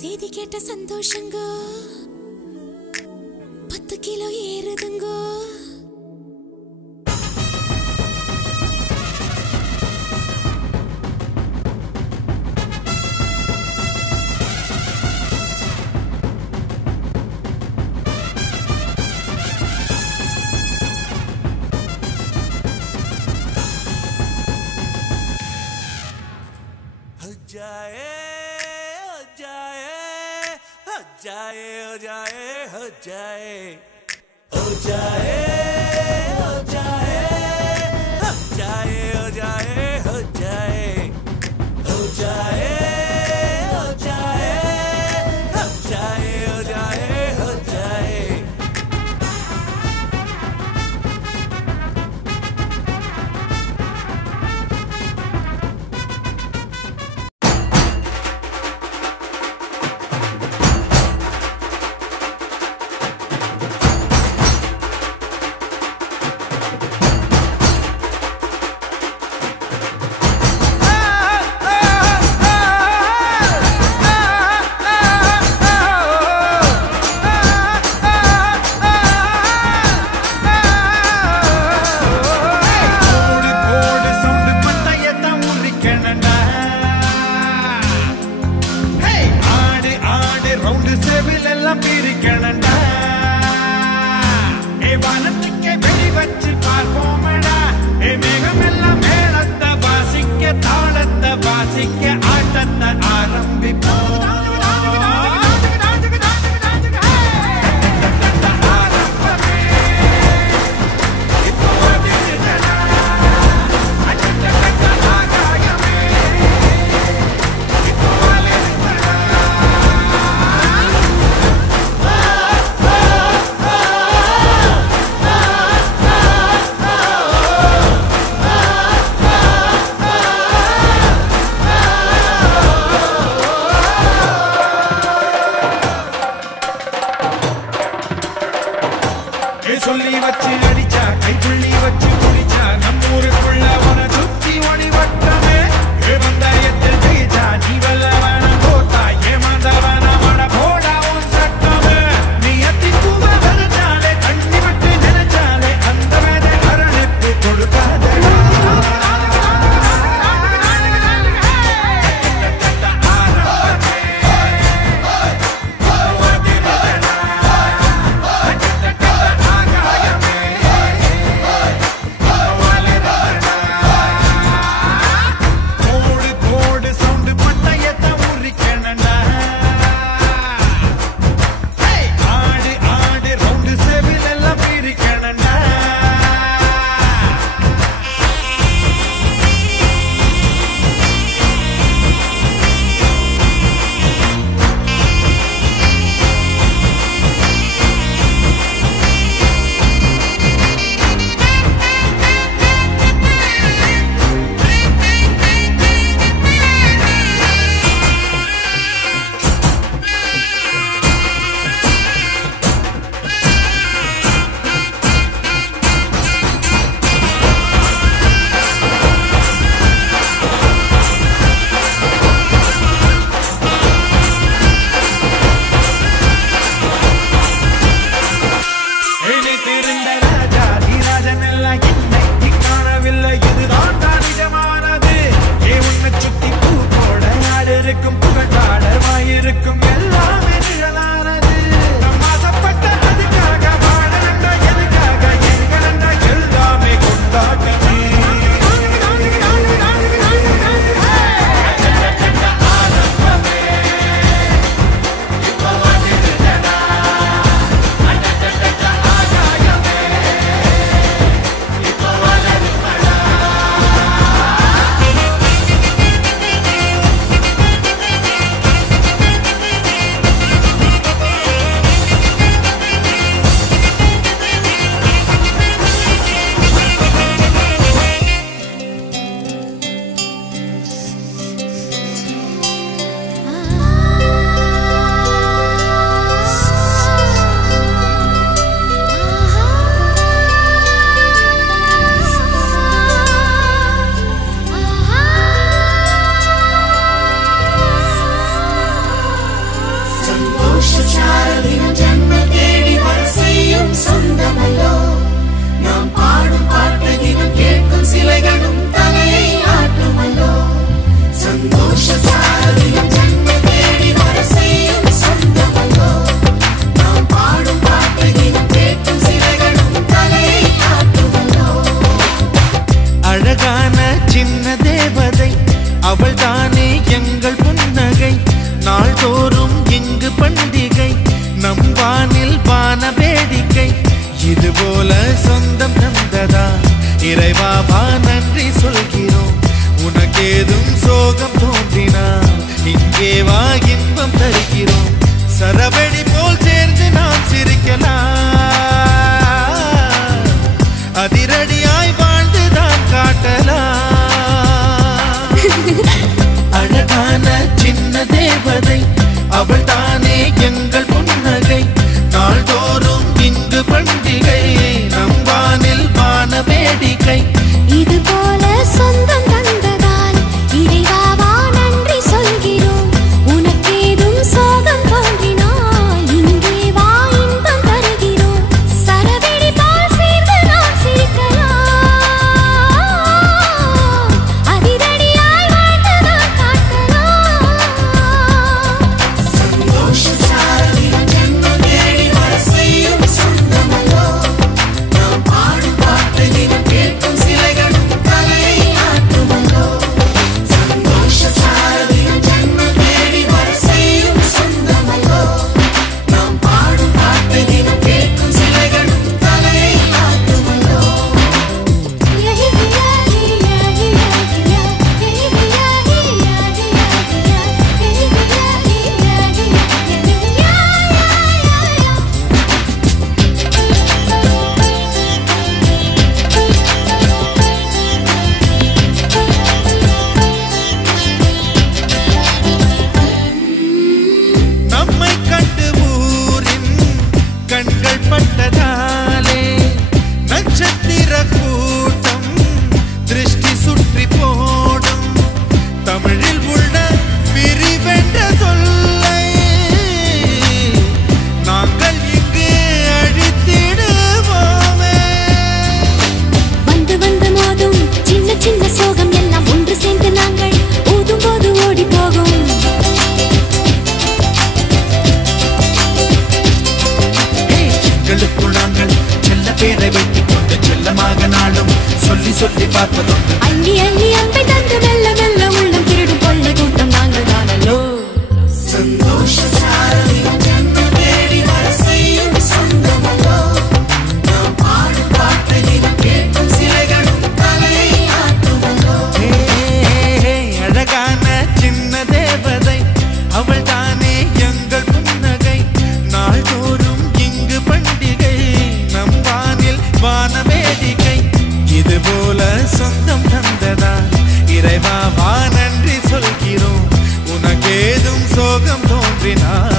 செய்தி கேட்ட சந்தோஷங்கோ 10 கிலோ ஏறுதுங்கோ. நாள்தோறும் இங்கு பண்டிகை நம் வானில் வான வேடிக்கை இதுபோல சொந்தம் தந்ததா இறைவா வா நன்றி சொல்கிறோம் உனக்கேதும் சோகம் தோன்றினால் இங்கே வா இன்பம் தருகிறோம் சரவெடி போல் சேர்ந்து நாம் சிரிக்கலாம் அதிரடியாய் வாழ்ந்துதான் காட்டலாம் அழகான சின்ன தேவதை அவள் தானே எங்கள் புன்னகை நாள்தோறும் இங்கு பண்டிகை நம் வானில் வான வேடிக்கை இது போல சொந்தம் தந்ததால் இறைவா வா நன்றி சொல்கிறோம் உனக்கேதும் சோகம் தோன்றினால் இங்கே வா இன்பம் தருகிறோம் சரவெடி போல் சேர்ந்து நாம் சிரிக்கலாம் அதிரடியாய் வாழ்ந்துதான் காட்டலாம் சந்தோஷ சாரதியின் ஜென்மம் தேடி வர செய்யும் சொந்தமல்லோ நாம் பாடும் பாட்டை தினம் கேட்கும் சிலைகளும் தலையை ஆட்டுமல்லோ சந்தோஷ சாரதியின் ஜென்மம் தேடி வர செய்யும் சொந்தமல்லோ நாம் பாடும் பாட்டை தினம் கேட்கும் சிலைகளும் தலையை ஆட்டுமல்லோ நம்மை கண்டு ஊரின் கண்கள் பட்டதாலே நட்சத்திர கூட்டம் திருஷ்டி சுற்றி போடும் தமிழில் உள்ள பிரிவென்ற சொல்லை நாங்கள் இங்கு அழித்திடுவோமே வந்து வந்து மோதும் சின்ன சின்ன சோகம் எல்லாம் ஒன்று சேர்ந்து நாங்கள் ஊதும் போது ஓடி போகும் எங்களுக்குள் நாங்கள் செல்ல பேரை வைத்துக் கொண்டு செல்லமாக நாளும் சொல்லி சொல்லி பார்ப்பதுண்டு அள்ளி அள்ளி அன்பை தந்து மெல்ல மெல்ல உள்ளம் திருடும் கொள்ளை கூட்டம் நாங்கள் தானல்லோ சந்தோஷ சாரதியின் ஜென்மம் தேடி வர செய்யும் சொந்தமல்லோ நாம் பாடும் பாட்டை தினம் கேட்கும் சிலைகளும் தலையை ஆட்டுமல்லோ அழகான சின்ன தேவதை அவள் தானே எங்கள் புன்னகை நாள்தோறும் இங்கு பண்டிகை நம் வானில் வான வேடிக்கை இதுபோல சொந்தம் தந்ததா இறைவா வா நன்றி சொல்கிறோம் உனக்கேதும் சோகம் தோன்றினார்